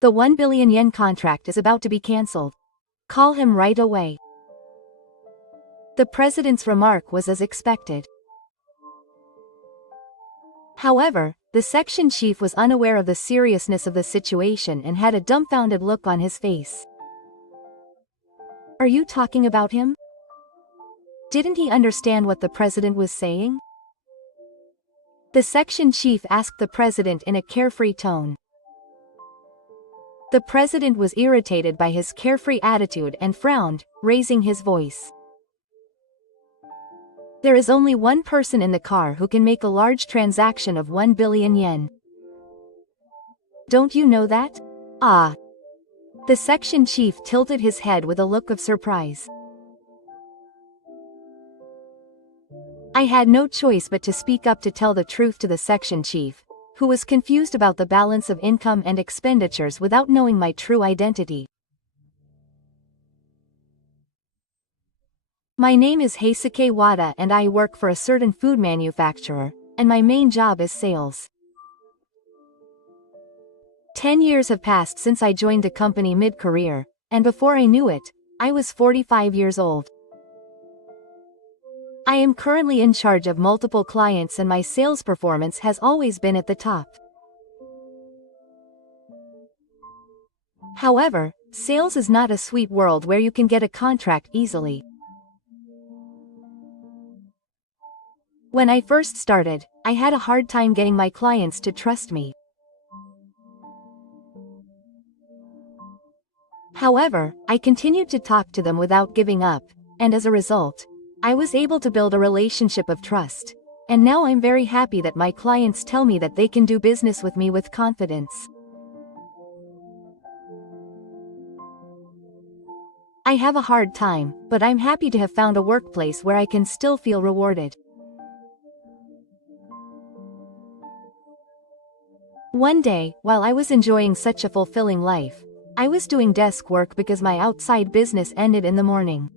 The 1 billion yen contract is about to be cancelled. Call him right away. The president's remark was as expected. However, the section chief was unaware of the seriousness of the situation and had a dumbfounded look on his face. Are you talking about him? Didn't he understand what the president was saying? The section chief asked the president in a carefree tone. The president was irritated by his carefree attitude and frowned, raising his voice. There is only one person in the car who can make a large transaction of 1 billion yen. Don't you know that? Ah. The section chief tilted his head with a look of surprise. I had no choice but to speak up to tell the truth to the section chief, who was confused about the balance of income and expenditures without knowing my true identity. My name is Heisuke Wada and I work for a certain food manufacturer, and my main job is sales. 10 years have passed since I joined the company mid-career, and before I knew it, I was 45 years old. I am currently in charge of multiple clients and my sales performance has always been at the top. However, sales is not a sweet world where you can get a contract easily. When I first started, I had a hard time getting my clients to trust me. However, I continued to talk to them without giving up, and as a result, I was able to build a relationship of trust, and now I'm very happy that my clients tell me that they can do business with me with confidence. I have a hard time, but I'm happy to have found a workplace where I can still feel rewarded. One day, while I was enjoying such a fulfilling life, I was doing desk work because my outside business ended in the morning.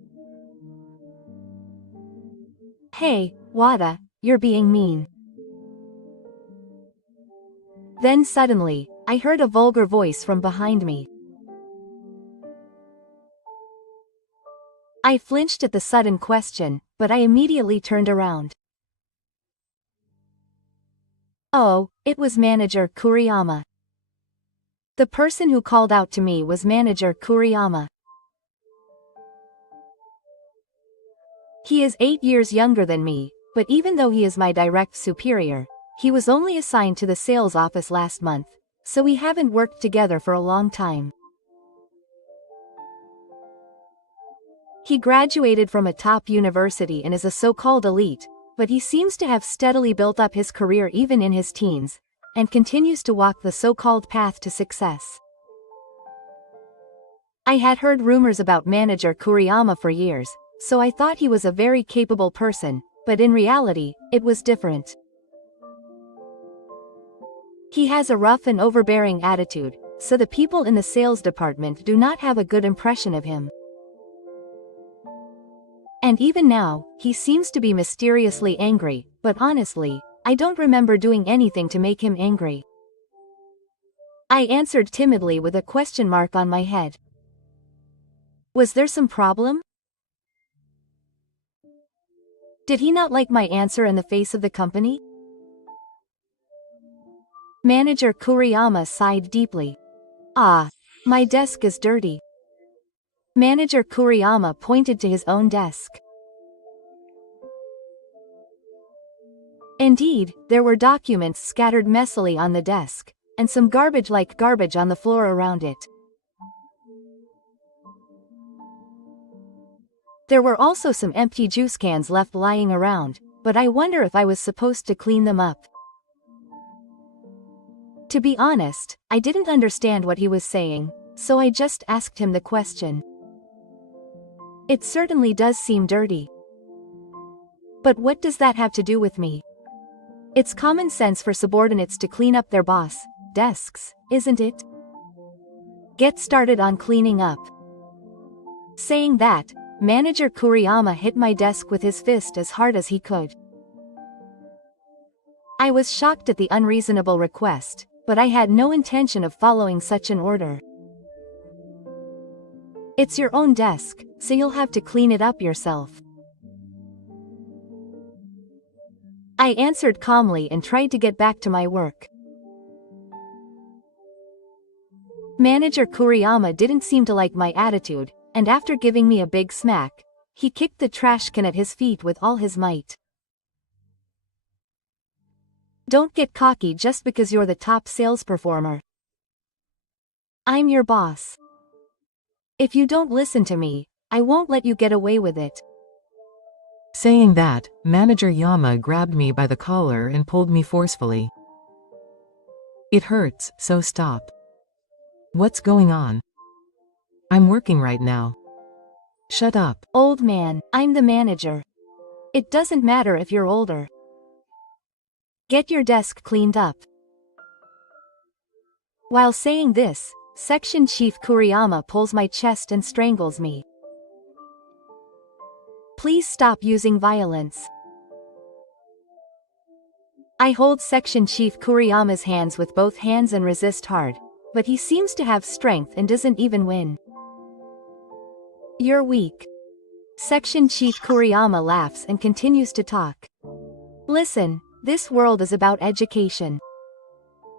Hey, Wada, you're being mean. Then suddenly, I heard a vulgar voice from behind me. I flinched at the sudden question, but I immediately turned around. Oh, it was Manager Kuriyama. The person who called out to me was Manager Kuriyama. He is 8 years younger than me, but even though he is my direct superior, he was only assigned to the sales office last month, so we haven't worked together for a long time. He graduated from a top university and is a so-called elite, but he seems to have steadily built up his career even in his teens, and continues to walk the so-called path to success. I had heard rumors about Manager Kuriyama for years, so I thought he was a very capable person, but in reality, it was different. He has a rough and overbearing attitude, so the people in the sales department do not have a good impression of him. And even now, he seems to be mysteriously angry, but honestly, I don't remember doing anything to make him angry. I answered timidly with a question mark on my head. Was there some problem? Did he not like my answer in the face of the company? Manager Kuriyama sighed deeply. Ah, my desk is dirty. Manager Kuriyama pointed to his own desk. Indeed, there were documents scattered messily on the desk, and some garbage like garbage on the floor around it. There were also some empty juice cans left lying around, but I wonder if I was supposed to clean them up. To be honest, I didn't understand what he was saying, so I just asked him the question. It certainly does seem dirty. But what does that have to do with me? It's common sense for subordinates to clean up their boss' desks, isn't it? Get started on cleaning up. Saying that, Manager Kuriyama hit my desk with his fist as hard as he could. I was shocked at the unreasonable request, but I had no intention of following such an order. It's your own desk, so you'll have to clean it up yourself. I answered calmly and tried to get back to my work. Manager Kuriyama didn't seem to like my attitude, and after giving me a big smack, he kicked the trash can at his feet with all his might. Don't get cocky just because you're the top sales performer. I'm your boss. If you don't listen to me, I won't let you get away with it. Saying that, Manager Yama grabbed me by the collar and pulled me forcefully. It hurts, so stop. What's going on? I'm working right now. Shut up. Old man, I'm the manager. It doesn't matter if you're older. Get your desk cleaned up. While saying this, Section Chief Kuriyama pulls my chest and strangles me. Please stop using violence. I hold Section Chief Kuriyama's hands with both hands and resist hard, but he seems to have strength and doesn't even win. You're weak. Section Chief Kuriyama laughs and continues to talk. Listen, this world is about education.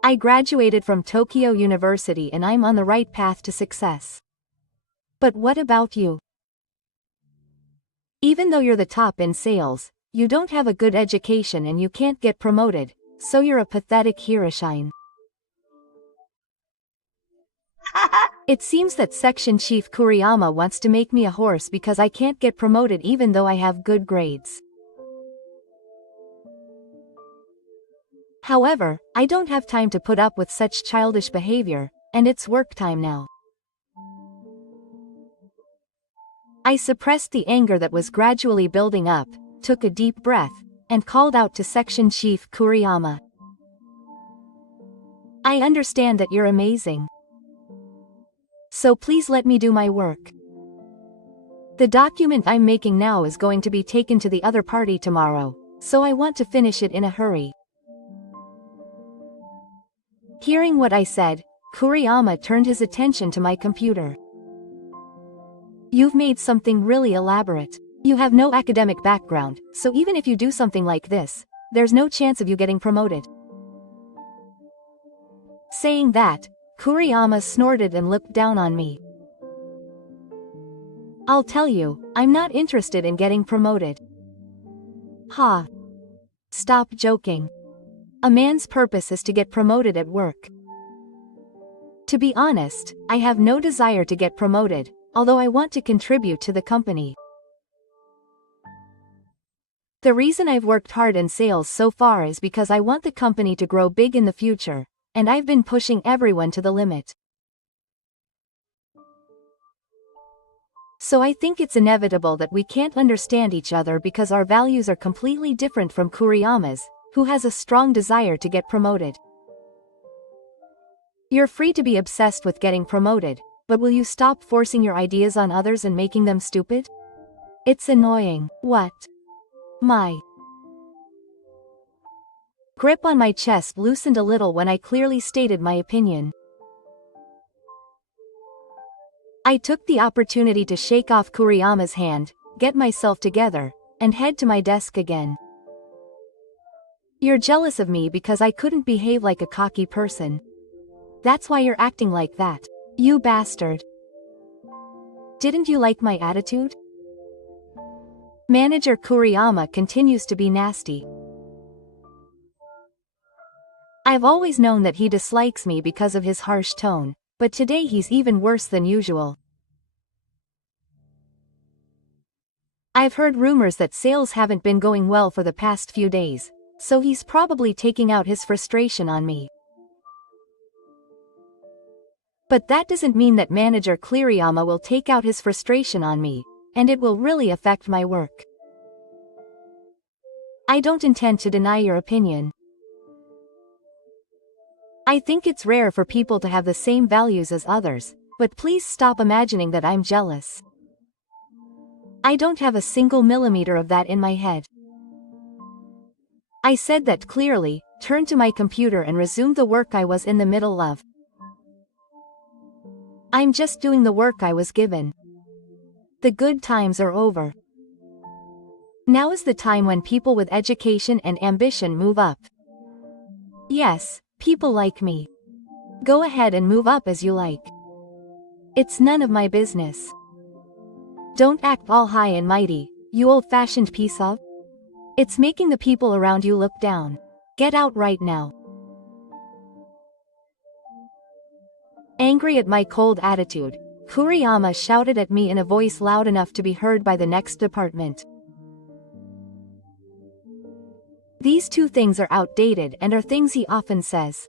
I graduated from Tokyo University and I'm on the right path to success. But what about you? Even though you're the top in sales, you don't have a good education and you can't get promoted, so you're a pathetic Hirashine. It seems that Section Chief Kuriyama wants to make me a horse because I can't get promoted even though I have good grades. However, I don't have time to put up with such childish behavior, and it's work time now. I suppressed the anger that was gradually building up, took a deep breath, and called out to Section Chief Kuriyama. I understand that you're amazing. So please let me do my work. The document I'm making now is going to be taken to the other party tomorrow, so I want to finish it in a hurry. Hearing what I said, Kuriyama turned his attention to my computer. You've made something really elaborate. You have no academic background, so even if you do something like this, there's no chance of you getting promoted. Saying that, Kuriyama snorted and looked down on me. I'll tell you, I'm not interested in getting promoted. Ha. Stop joking. A man's purpose is to get promoted at work. To be honest, I have no desire to get promoted, although I want to contribute to the company. The reason I've worked hard in sales so far is because I want the company to grow big in the future, and I've been pushing everyone to the limit. So I think it's inevitable that we can't understand each other because our values are completely different from Kuriyama's, who has a strong desire to get promoted. You're free to be obsessed with getting promoted, but will you stop forcing your ideas on others and making them stupid? It's annoying. What? My grip on my chest loosened a little when I clearly stated my opinion. I took the opportunity to shake off Kuriyama's hand, get myself together, and head to my desk again. You're jealous of me because I couldn't behave like a cocky person. That's why you're acting like that. You bastard. Didn't you like my attitude? Manager Kuriyama continues to be nasty. I've always known that he dislikes me because of his harsh tone, but today he's even worse than usual. I've heard rumors that sales haven't been going well for the past few days, so he's probably taking out his frustration on me. But that doesn't mean that Manager Kuriyama will take out his frustration on me, and it will really affect my work. I don't intend to deny your opinion. I think it's rare for people to have the same values as others, but please stop imagining that I'm jealous. I don't have a single millimeter of that in my head. I said that clearly, turned to my computer and resumed the work I was in the middle of. I'm just doing the work I was given. The good times are over. Now is the time when people with education and ambition move up. Yes, people like me. Go ahead and move up as you like. It's none of my business. Don't act all high and mighty, you old-fashioned piece of. It's making the people around you look down. Get out right now. Angry at my cold attitude, Kuriyama shouted at me in a voice loud enough to be heard by the next department. These two things are outdated and are things he often says.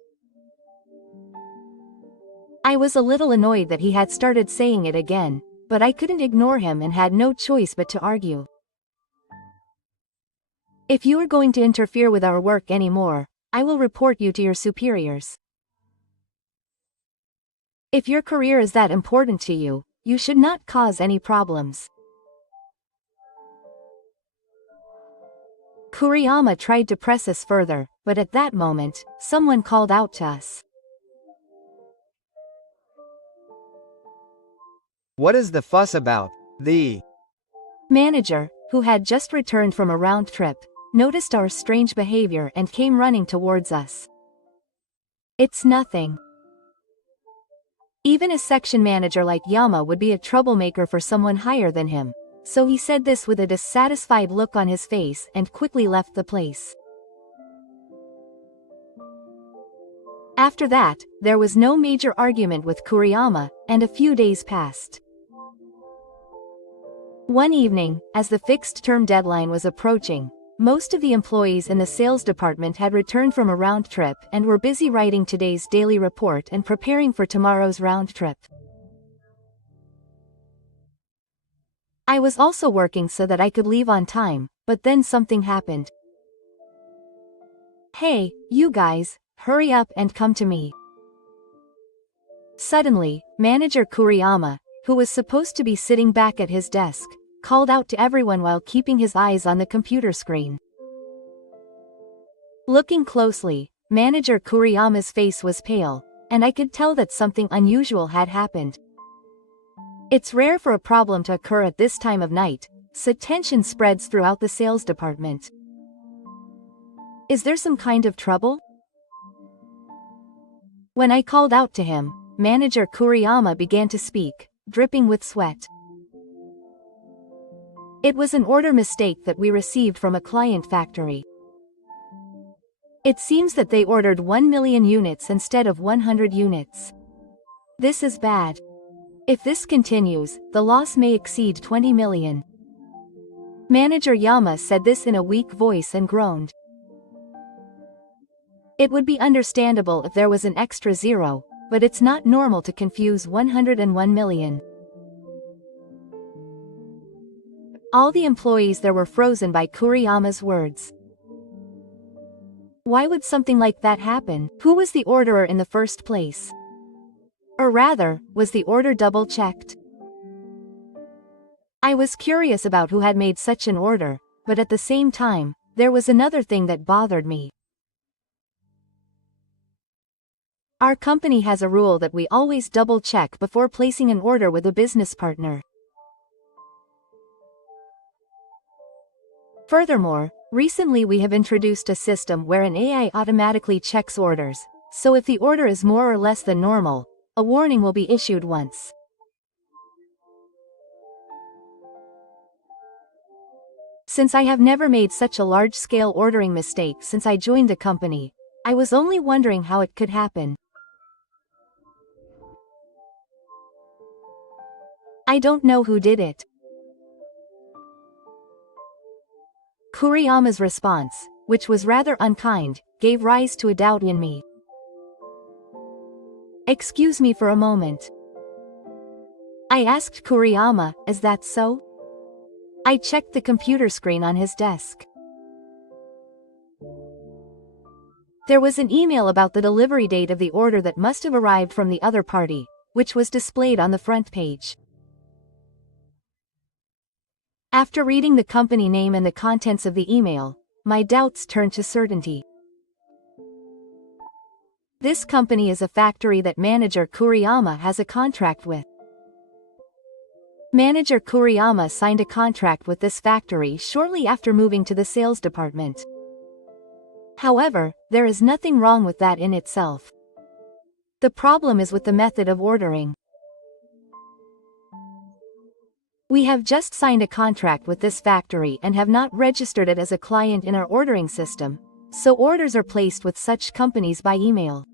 I was a little annoyed that he had started saying it again, but I couldn't ignore him and had no choice but to argue. If you are going to interfere with our work anymore, I will report you to your superiors. If your career is that important to you, you should not cause any problems. Kuriyama tried to press us further, but at that moment, someone called out to us. What is the fuss about? The manager, who had just returned from a round trip, noticed our strange behavior and came running towards us. It's nothing. Even a section manager like Yama would be a troublemaker for someone higher than him, so he said this with a dissatisfied look on his face and quickly left the place. After that, there was no major argument with Kuriyama, and a few days passed. One evening, as the fixed-term deadline was approaching, most of the employees in the sales department had returned from a round trip and were busy writing today's daily report and preparing for tomorrow's round trip. I was also working so that I could leave on time, but then something happened. Hey, you guys, hurry up and come to me. Suddenly, Manager Kuriyama, who was supposed to be sitting back at his desk, called out to everyone while keeping his eyes on the computer screen. Looking closely, Manager Kuriyama's face was pale, and I could tell that something unusual had happened. It's rare for a problem to occur at this time of night, so tension spreads throughout the sales department. Is there some kind of trouble? When I called out to him, Manager Kuriyama began to speak, dripping with sweat. It was an order mistake that we received from a client factory. It seems that they ordered 1 million units instead of 100 units. This is bad. If this continues, the loss may exceed 20 million. Manager Yama said this in a weak voice and groaned. It would be understandable if there was an extra zero, but it's not normal to confuse 101 million. All the employees there were frozen by Kuriyama's words. Why would something like that happen? Who was the orderer in the first place? Or rather, was the order double-checked? I was curious about who had made such an order, but at the same time, there was another thing that bothered me. Our company has a rule that we always double-check before placing an order with a business partner. Furthermore, recently we have introduced a system where an AI automatically checks orders, so if the order is more or less than normal, a warning will be issued once. Since I have never made such a large-scale ordering mistake since I joined the company, I was only wondering how it could happen. I don't know who did it. Kuriyama's response, which was rather unkind, gave rise to a doubt in me. Excuse me for a moment. I asked Kuriyama, is that so? I checked the computer screen on his desk. There was an email about the delivery date of the order that must have arrived from the other party, which was displayed on the front page. After reading the company name and the contents of the email, my doubts turned to certainty. This company is a factory that manager Kuriyama has a contract with. Manager Kuriyama signed a contract with this factory shortly after moving to the sales department. However, there is nothing wrong with that in itself. The problem is with the method of ordering. We have just signed a contract with this factory and have not registered it as a client in our ordering system, so orders are placed with such companies by email.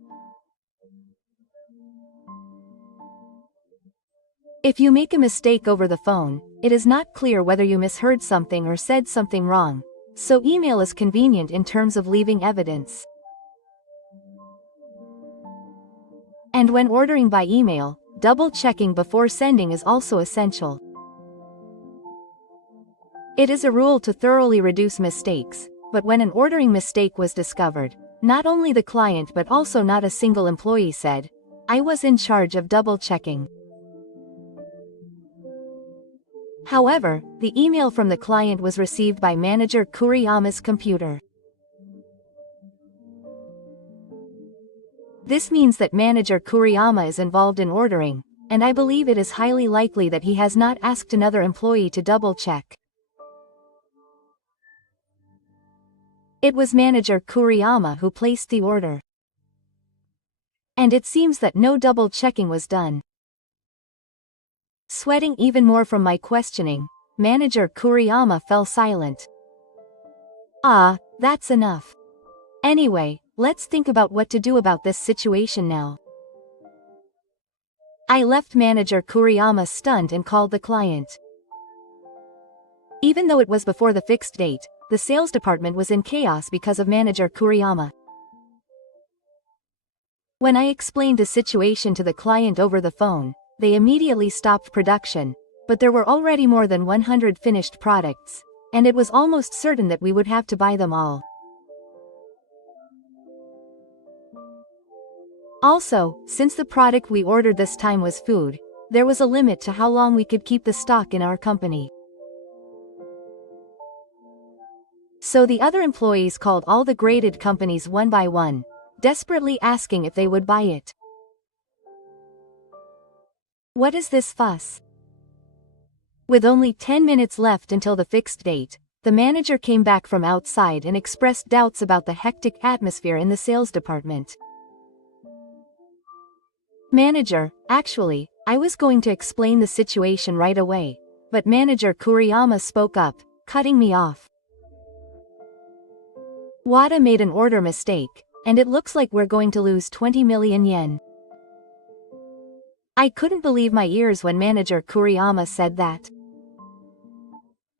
If you make a mistake over the phone, it is not clear whether you misheard something or said something wrong, so email is convenient in terms of leaving evidence. And when ordering by email, double-checking before sending is also essential. It is a rule to thoroughly reduce mistakes, but when an ordering mistake was discovered, not only the client but also not a single employee said, "I was in charge of double-checking." However, the email from the client was received by manager Kuriyama's computer. This means that manager Kuriyama is involved in ordering, and I believe it is highly likely that he has not asked another employee to double-check. It was manager Kuriyama who placed the order. And it seems that no double-checking was done. Sweating even more from my questioning, manager Kuriyama fell silent. That's enough. Anyway, let's think about what to do about this situation now. I left manager Kuriyama stunned and called the client. Even though it was before the fixed date, the sales department was in chaos because of manager Kuriyama. When I explained the situation to the client over the phone, they immediately stopped production, but there were already more than 100 finished products, and it was almost certain that we would have to buy them all. Also, since the product we ordered this time was food, there was a limit to how long we could keep the stock in our company. So the other employees called all the graded companies one by one, desperately asking if they would buy it. What is this fuss? With only 10 minutes left until the fixed date, the manager came back from outside and expressed doubts about the hectic atmosphere in the sales department. Manager, actually, I was going to explain the situation right away, but manager Kuriyama spoke up, cutting me off. Wada made an order mistake, and it looks like we're going to lose 20 million yen. I couldn't believe my ears when manager Kuriyama said that.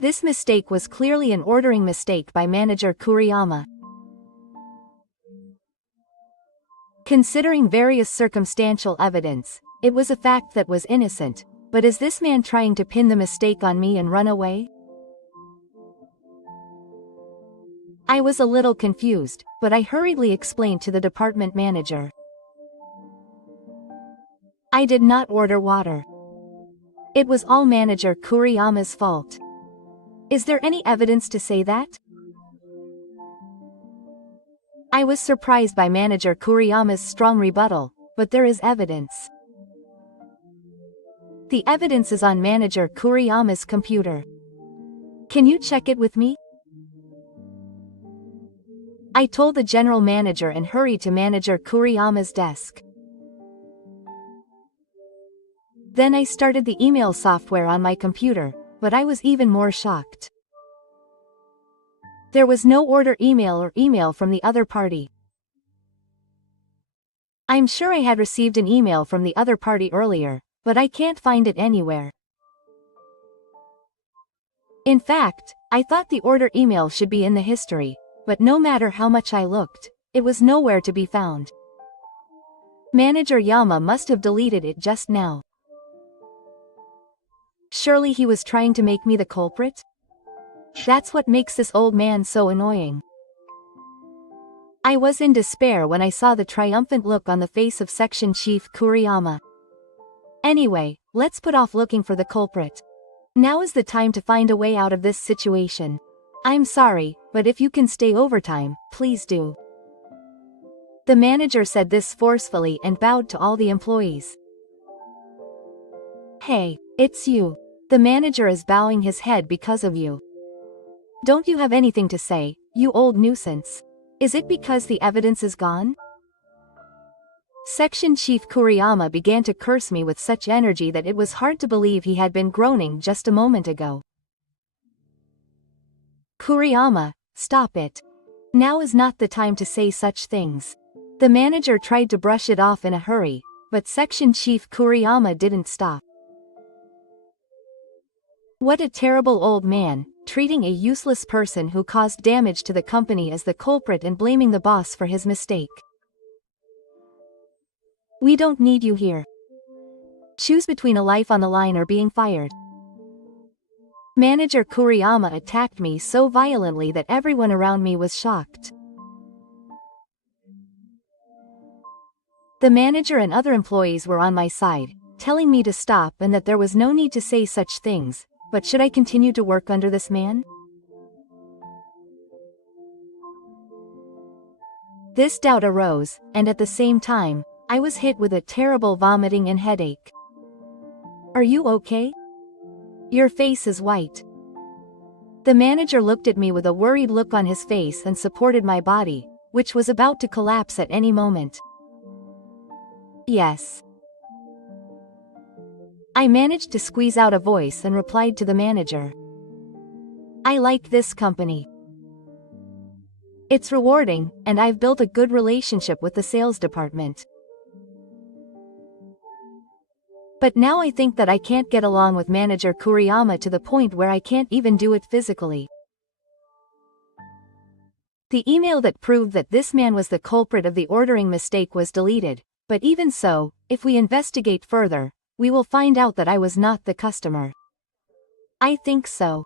This mistake was clearly an ordering mistake by manager Kuriyama. Considering various circumstantial evidence, it was a fact that was innocent, but is this man trying to pin the mistake on me and run away? I was a little confused, but I hurriedly explained to the department manager. I did not order water. It was all manager Kuriyama's fault. Is there any evidence to say that? I was surprised by manager Kuriyama's strong rebuttal, but there is evidence. The evidence is on manager Kuriyama's computer. Can you check it with me? I told the general manager and hurried to manager Kuriyama's desk. Then I started the email software on my computer, but I was even more shocked. There was no order email or email from the other party. I'm sure I had received an email from the other party earlier, but I can't find it anywhere. In fact, I thought the order email should be in the history, but no matter how much I looked, it was nowhere to be found. Manager Yama must have deleted it just now. Surely he was trying to make me the culprit? That's what makes this old man so annoying. I was in despair when I saw the triumphant look on the face of Section Chief Kuriyama. Anyway, let's put off looking for the culprit. Now is the time to find a way out of this situation. I'm sorry, but if you can stay overtime, please do. The manager said this forcefully and bowed to all the employees. Hey, it's you. The manager is bowing his head because of you. Don't you have anything to say, you old nuisance? Is it because the evidence is gone? Section Chief Kuriyama began to curse me with such energy that it was hard to believe he had been groaning just a moment ago. Kuriyama, stop it. Now is not the time to say such things. The manager tried to brush it off in a hurry, but Section Chief Kuriyama didn't stop. What a terrible old man, treating a useless person who caused damage to the company as the culprit and blaming the boss for his mistake. We don't need you here. Choose between a life on the line or being fired. Manager Kuriyama attacked me so violently that everyone around me was shocked. The manager and other employees were on my side, telling me to stop and that there was no need to say such things, but should I continue to work under this man? This doubt arose, and at the same time, I was hit with a terrible vomiting and headache. Are you okay? Your face is white. The manager looked at me with a worried look on his face and supported my body, which was about to collapse at any moment. Yes. I managed to squeeze out a voice and replied to the manager. I like this company. It's rewarding, and I've built a good relationship with the sales department. But now I think that I can't get along with Manager Kuriyama to the point where I can't even do it physically. The email that proved that this man was the culprit of the ordering mistake was deleted, but even so, if we investigate further, we will find out that I was not the customer. I think so.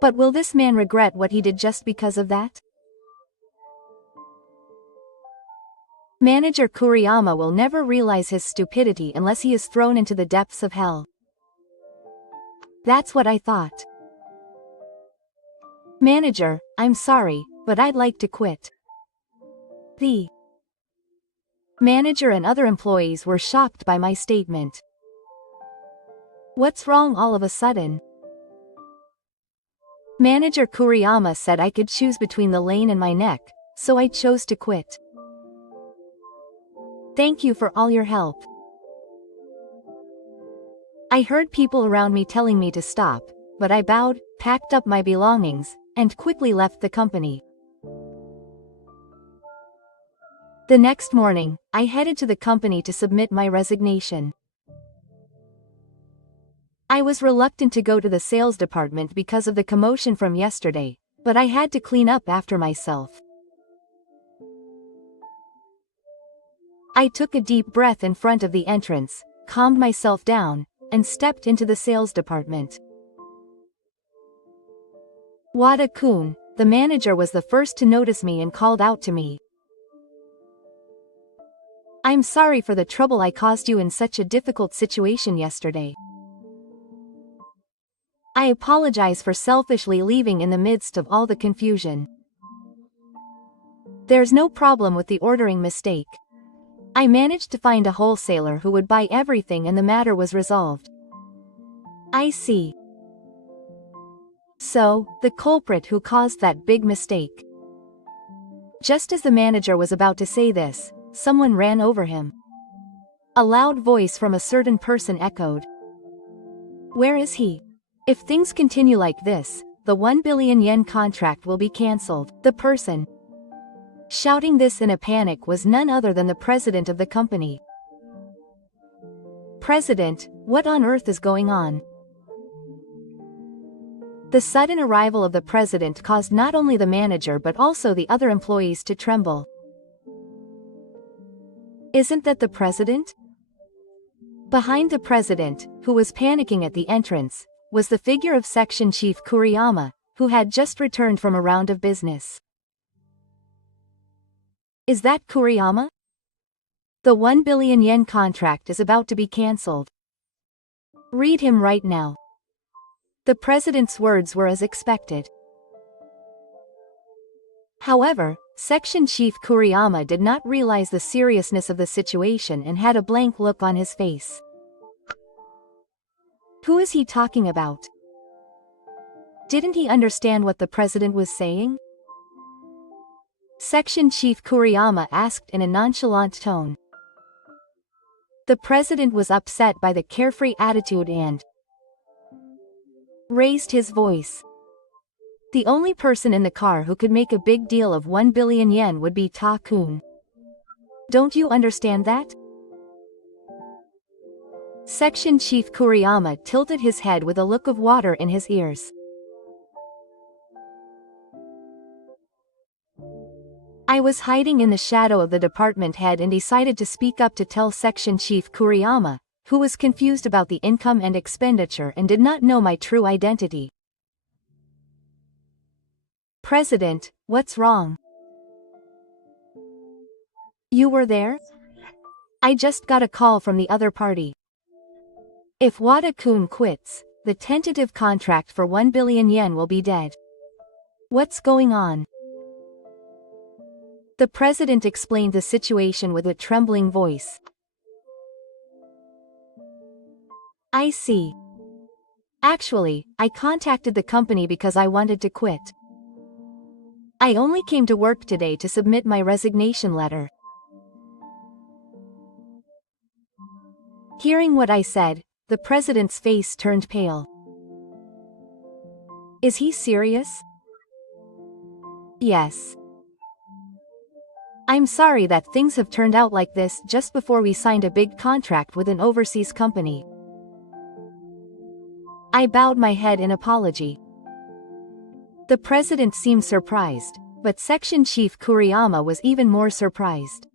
But will this man regret what he did just because of that? Manager Kuriyama will never realize his stupidity unless he is thrown into the depths of hell. That's what I thought. Manager, I'm sorry, but I'd like to quit. The manager and other employees were shocked by my statement. What's wrong all of a sudden? Manager Kuriyama said I could choose between the lane and my neck, so I chose to quit. Thank you for all your help. I heard people around me telling me to stop, but I bowed, packed up my belongings, and quickly left the company. The next morning, I headed to the company to submit my resignation. I was reluctant to go to the sales department because of the commotion from yesterday, but I had to clean up after myself. I took a deep breath in front of the entrance, calmed myself down, and stepped into the sales department. Wada-kun, the manager, was the first to notice me and called out to me. I'm sorry for the trouble I caused you in such a difficult situation yesterday. I apologize for selfishly leaving in the midst of all the confusion. There's no problem with the ordering mistake. I managed to find a wholesaler who would buy everything and the matter was resolved. I see. So, the culprit who caused that big mistake. Just as the manager was about to say this, someone ran over him. A loud voice from a certain person echoed. Where is he? If things continue like this, the 1 billion yen contract will be cancelled. The person shouting this in a panic was none other than the president of the company. President, what on earth is going on? The sudden arrival of the president caused not only the manager but also the other employees to tremble. Isn't that the president? Behind the president, who was panicking at the entrance, was the figure of Section Chief Kuriyama, who had just returned from a round of business. Is that Kuriyama? The 1 billion yen contract is about to be cancelled. Read him right now. The president's words were as expected. However, Section Chief Kuriyama did not realize the seriousness of the situation and had a blank look on his face. Who is he talking about? Didn't he understand what the president was saying? Section Chief Kuriyama asked in a nonchalant tone. The president was upset by the carefree attitude and raised his voice. The only person in the car who could make a big deal of 1 billion yen would be Ta-kun. Don't you understand that? Section Chief Kuriyama tilted his head with a look of water in his ears. I was hiding in the shadow of the department head and decided to speak up to tell Section Chief Kuriyama, who was confused about the income and expenditure and did not know my true identity. President, what's wrong? You were there? I just got a call from the other party. If Wada-kun quits, the tentative contract for 1 billion yen will be dead. What's going on? The president explained the situation with a trembling voice. I see. Actually, I contacted the company because I wanted to quit. I only came to work today to submit my resignation letter. Hearing what I said, the president's face turned pale. Is he serious? Yes. I'm sorry that things have turned out like this just before we signed a big contract with an overseas company. I bowed my head in apology. The president seemed surprised, but Section Chief Kuriyama was even more surprised.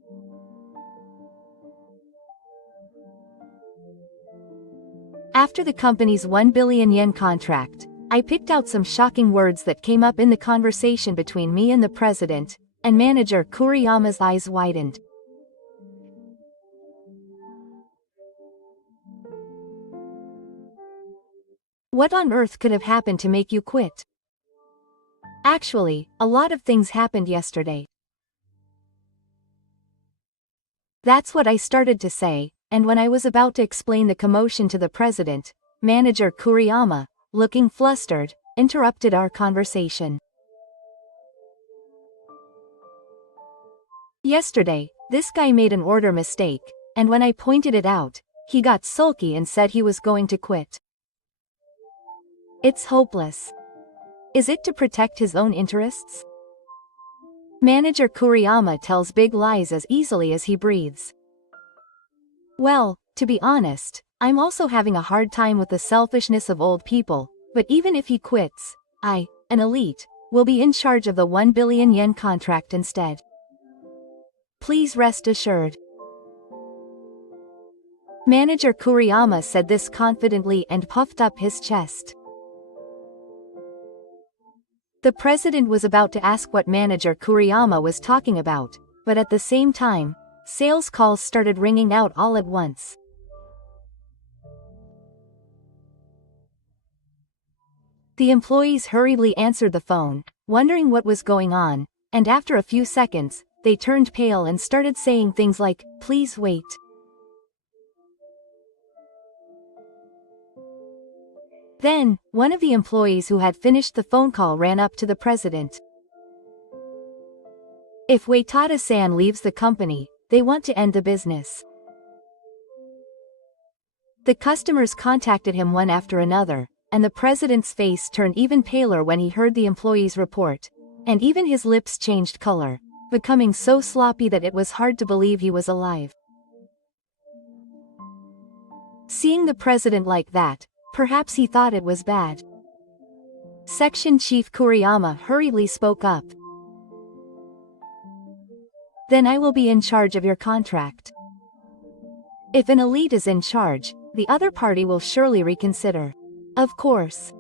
After the company's 1 billion yen contract, I picked out some shocking words that came up in the conversation between me and the president, and manager Kuriyama's eyes widened. What on earth could have happened to make you quit? Actually, a lot of things happened yesterday. That's what I started to say, and when I was about to explain the commotion to the president, manager Kuriyama, looking flustered, interrupted our conversation. Yesterday, this guy made an order mistake, and when I pointed it out, he got sulky and said he was going to quit. It's hopeless. Is it to protect his own interests? Manager Kuriyama tells big lies as easily as he breathes. Well, to be honest, I'm also having a hard time with the selfishness of old people, but even if he quits, I, an elite, will be in charge of the 1 billion yen contract instead. Please rest assured. Manager Kuriyama said this confidently and puffed up his chest. The president was about to ask what manager Kuriyama was talking about, but at the same time, sales calls started ringing out all at once. The employees hurriedly answered the phone, wondering what was going on, and after a few seconds, they turned pale and started saying things like, "Please wait." Then, one of the employees who had finished the phone call ran up to the president. If Waitada-san leaves the company, they want to end the business. The customers contacted him one after another, and the president's face turned even paler when he heard the employee's report, and even his lips changed color, becoming so sloppy that it was hard to believe he was alive. Seeing the president like that, perhaps he thought it was bad. Section Chief Kuriyama hurriedly spoke up. Then I will be in charge of your contract. If an elite is in charge, the other party will surely reconsider. Of course.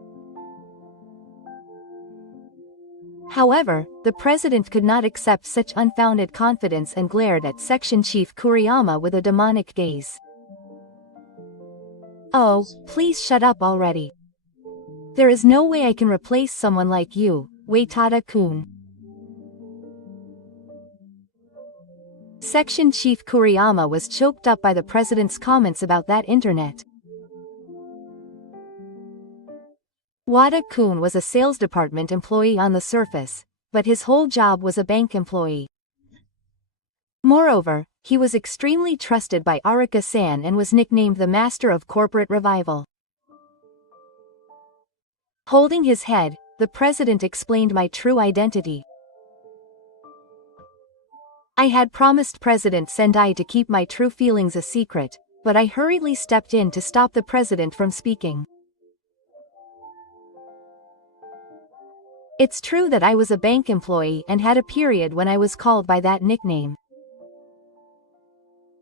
However, the president could not accept such unfounded confidence and glared at Section Chief Kuriyama with a demonic gaze. Oh, please shut up already. There is no way I can replace someone like you, Waitada-kun. Section Chief Kuriyama was choked up by the president's comments about that internet. Wada-kun was a sales department employee on the surface, but his whole job was a bank employee. Moreover, he was extremely trusted by Arika-san and was nicknamed the Master of Corporate Revival. Holding his head, the president explained my true identity. I had promised President Sendai to keep my true feelings a secret, but I hurriedly stepped in to stop the president from speaking. It's true that I was a bank employee and had a period when I was called by that nickname.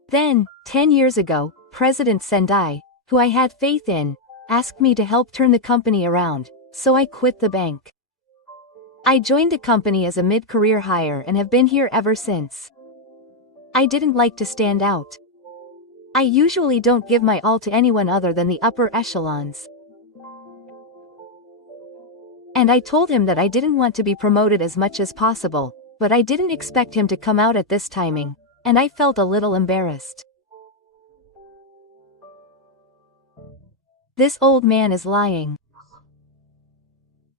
Then, 10 years ago, President Sendai, who I had faith in, asked me to help turn the company around, so I quit the bank. I joined the company as a mid-career hire and have been here ever since. I didn't like to stand out. I usually don't give my all to anyone other than the upper echelons. And I told him that I didn't want to be promoted as much as possible, but I didn't expect him to come out at this timing, and I felt a little embarrassed. This old man is lying.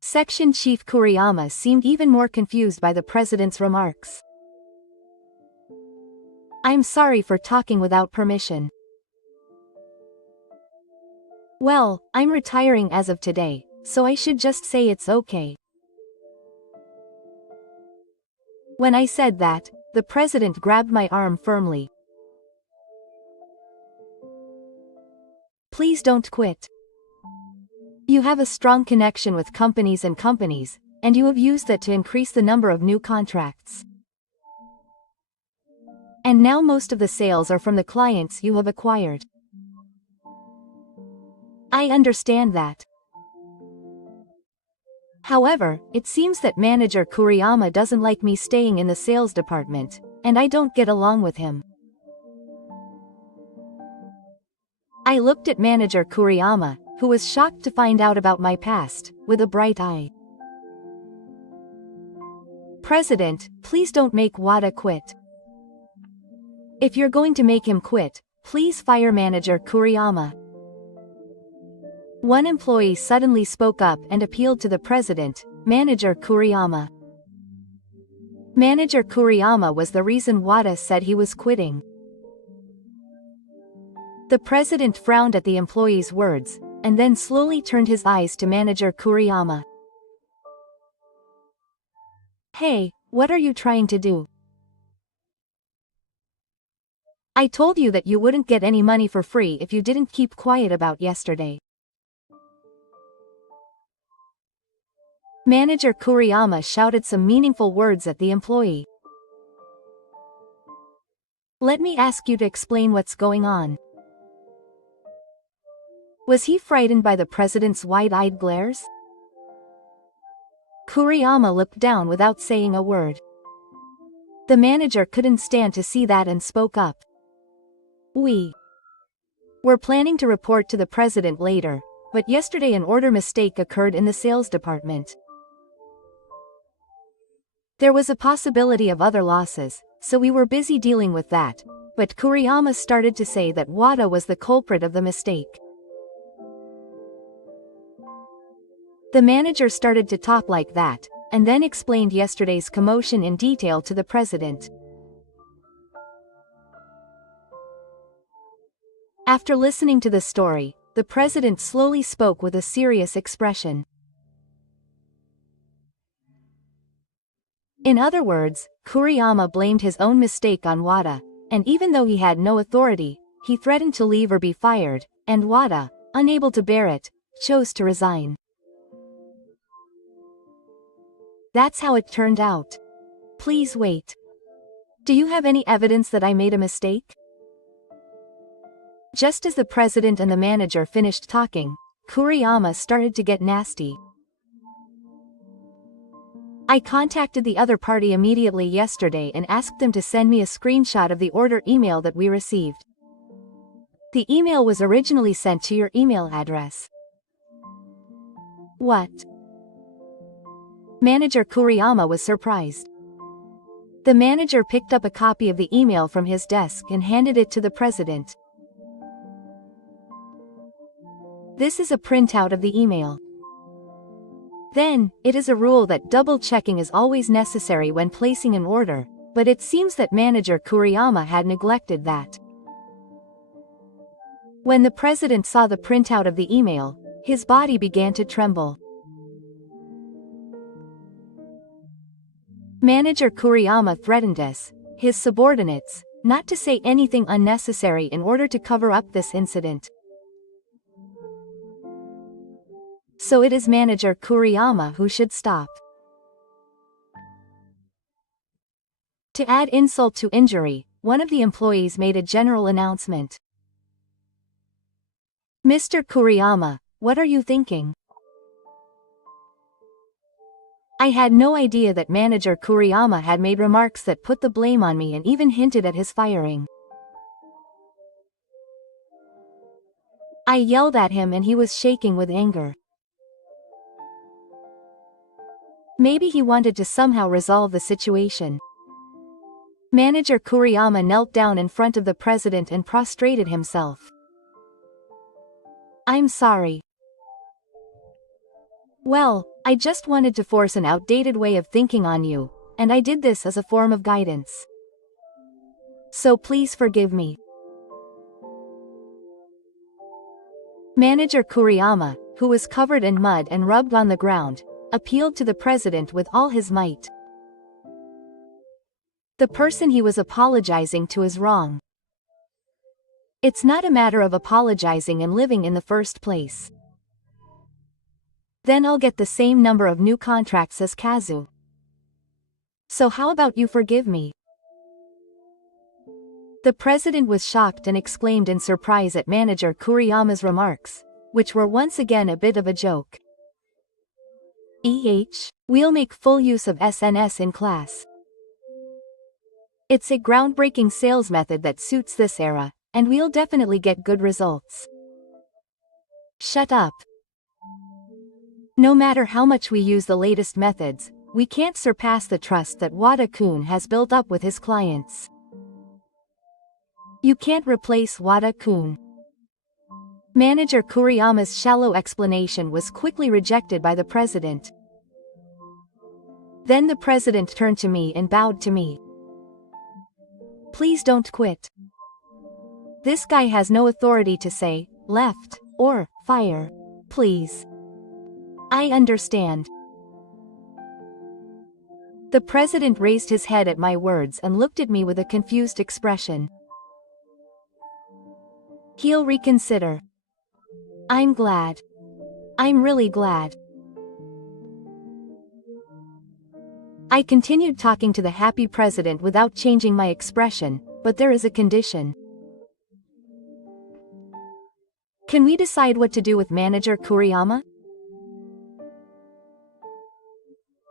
Section Chief Kuriyama seemed even more confused by the president's remarks. I'm sorry for talking without permission. Well, I'm retiring as of today, so I should just say it's okay. When I said that, the president grabbed my arm firmly. Please don't quit. You have a strong connection with companies, and you have used that to increase the number of new contracts. And now most of the sales are from the clients you have acquired. I understand that. However, it seems that Manager Kuriyama doesn't like me staying in the sales department, and I don't get along with him. I looked at Manager Kuriyama, who was shocked to find out about my past, with a bright eye. President, please don't make Wada quit. If you're going to make him quit, please fire Manager Kuriyama. One employee suddenly spoke up and appealed to the president, Manager Kuriyama. Manager Kuriyama was the reason Wada said he was quitting. The president frowned at the employee's words, and then slowly turned his eyes to Manager Kuriyama. Hey, what are you trying to do? I told you that you wouldn't get any money for free if you didn't keep quiet about yesterday. Manager Kuriyama shouted some meaningful words at the employee. Let me ask you to explain what's going on. Was he frightened by the president's wide-eyed glares? Kuriyama looked down without saying a word. The manager couldn't stand to see that and spoke up. We're planning to report to the president later, but yesterday an order mistake occurred in the sales department. There was a possibility of other losses, so we were busy dealing with that, but Kuriyama started to say that Wada was the culprit of the mistake. The manager started to talk like that, and then explained yesterday's commotion in detail to the president. After listening to the story, the president slowly spoke with a serious expression. In other words, Kuriyama blamed his own mistake on Wada, and even though he had no authority, he threatened to leave or be fired, and Wada, unable to bear it, chose to resign. That's how it turned out. Please wait. Do you have any evidence that I made a mistake? Just as the president and the manager finished talking, Kuriyama started to get nasty. I contacted the other party immediately yesterday and asked them to send me a screenshot of the order email that we received. The email was originally sent to your email address. What? Manager Kuriyama was surprised. The manager picked up a copy of the email from his desk and handed it to the president. This is a printout of the email. Then, it is a rule that double-checking is always necessary when placing an order, but it seems that manager Kuriyama had neglected that. When the president saw the printout of the email, his body began to tremble. Manager Kuriyama threatened us, his subordinates, not to say anything unnecessary in order to cover up this incident. So it is manager Kuriyama who should stop. To add insult to injury, one of the employees made a general announcement. Mr. Kuriyama, what are you thinking? I had no idea that manager Kuriyama had made remarks that put the blame on me and even hinted at his firing. I yelled at him and he was shaking with anger. Maybe he wanted to somehow resolve the situation. Manager Kuriyama knelt down in front of the president and prostrated himself. I'm sorry. Well, I just wanted to force an outdated way of thinking on you, and I did this as a form of guidance. So please forgive me. Manager Kuriyama, who was covered in mud and rubbed on the ground, appealed to the president with all his might. The person he was apologizing to is wrong. It's not a matter of apologizing and living in the first place. Then I'll get the same number of new contracts as Kazu. So how about you forgive me? The president was shocked and exclaimed in surprise at manager Kuriyama's remarks, which were once again a bit of a joke. We'll make full use of SNS in class. It's a groundbreaking sales method that suits this era, and we'll definitely get good results. Shut up. No matter how much we use the latest methods, we can't surpass the trust that Wada-kun has built up with his clients. You can't replace Wada-kun. Manager Kuriyama's shallow explanation was quickly rejected by the president. Then the president turned to me and bowed to me. Please don't quit. This guy has no authority to say, left, or, fire. Please. I understand. The president raised his head at my words and looked at me with a confused expression. He'll reconsider. I'm glad. I'm really glad. I continued talking to the happy president without changing my expression, but there is a condition. Can we decide what to do with manager Kuriyama?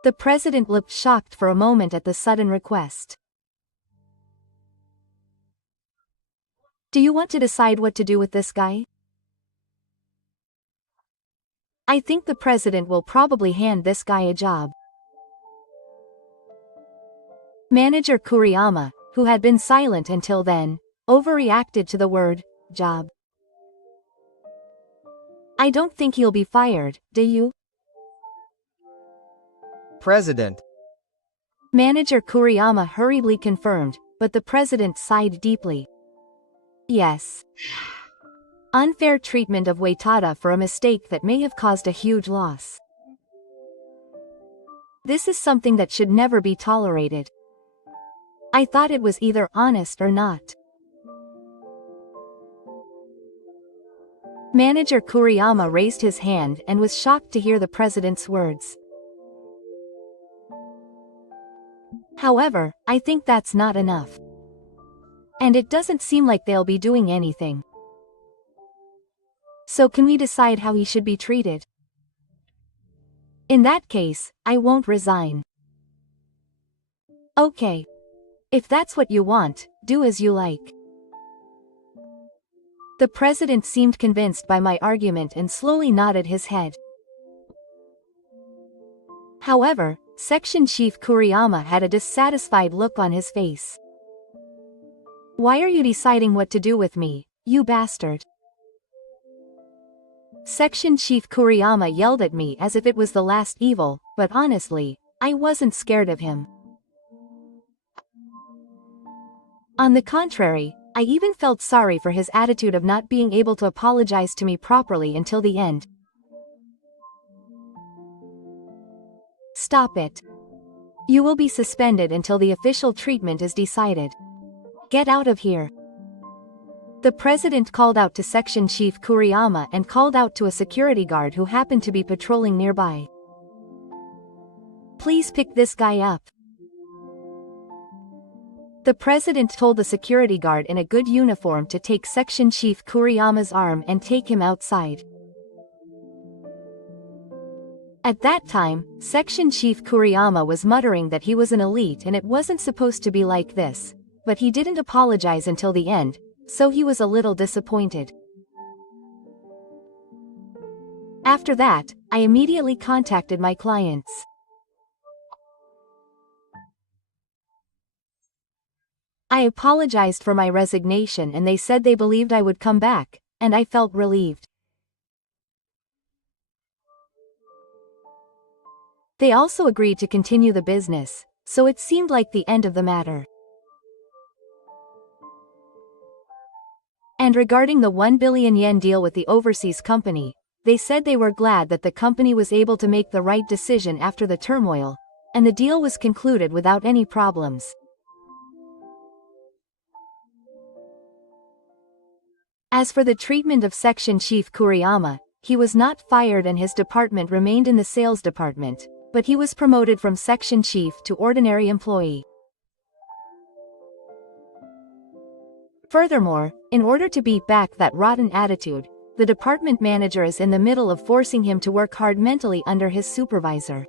The president looked shocked for a moment at the sudden request. Do you want to decide what to do with this guy? I think the president will probably hand this guy a job. Manager Kuriyama, who had been silent until then, overreacted to the word, job. I don't think he'll be fired, do you? President. Manager Kuriyama hurriedly confirmed, but the president sighed deeply. Yes. Unfair treatment of Waitada for a mistake that may have caused a huge loss. This is something that should never be tolerated. I thought it was either honest or not. Manager Kuriyama raised his hand and was shocked to hear the president's words. However, I think that's not enough. And it doesn't seem like they'll be doing anything. So can we decide how he should be treated? In that case, I won't resign. Okay. If that's what you want, do as you like. The president seemed convinced by my argument and slowly nodded his head. However, Section Chief Kuriyama had a dissatisfied look on his face. "Why are you deciding what to do with me, you bastard?" Section Chief Kuriyama yelled at me as if it was the last evil, but honestly, I wasn't scared of him. On the contrary, I even felt sorry for his attitude of not being able to apologize to me properly until the end. "Stop it. You will be suspended until the official treatment is decided. Get out of here." The president called out to Section Chief Kuriyama and called out to a security guard who happened to be patrolling nearby. "Please pick this guy up." The president told the security guard in a good uniform to take Section Chief Kuriyama's arm and take him outside. At that time, Section Chief Kuriyama was muttering that he was an elite and it wasn't supposed to be like this, but he didn't apologize until the end, so he was a little disappointed. After that, I immediately contacted my clients. I apologized for my resignation and they said they believed I would come back, and I felt relieved. They also agreed to continue the business, so it seemed like the end of the matter. And regarding the 1 billion yen deal with the overseas company, they said they were glad that the company was able to make the right decision after the turmoil, and the deal was concluded without any problems. As for the treatment of Section Chief Kuriyama, he was not fired and his department remained in the sales department, but he was promoted from Section Chief to ordinary employee. Furthermore, in order to beat back that rotten attitude, the department manager is in the middle of forcing him to work hard mentally under his supervisor.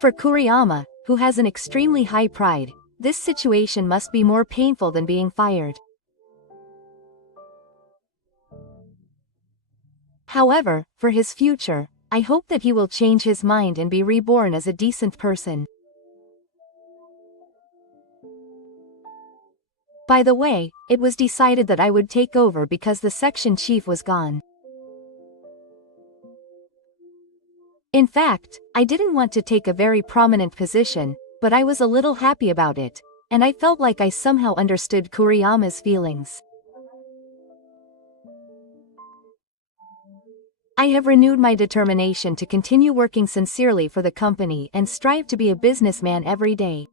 For Kuriyama, who has an extremely high pride, this situation must be more painful than being fired. However, for his future, I hope that he will change his mind and be reborn as a decent person. By the way, it was decided that I would take over because the section chief was gone. In fact, I didn't want to take a very prominent position, but I was a little happy about it, and I felt like I somehow understood Kuriyama's feelings. I have renewed my determination to continue working sincerely for the company and strive to be a businessman every day.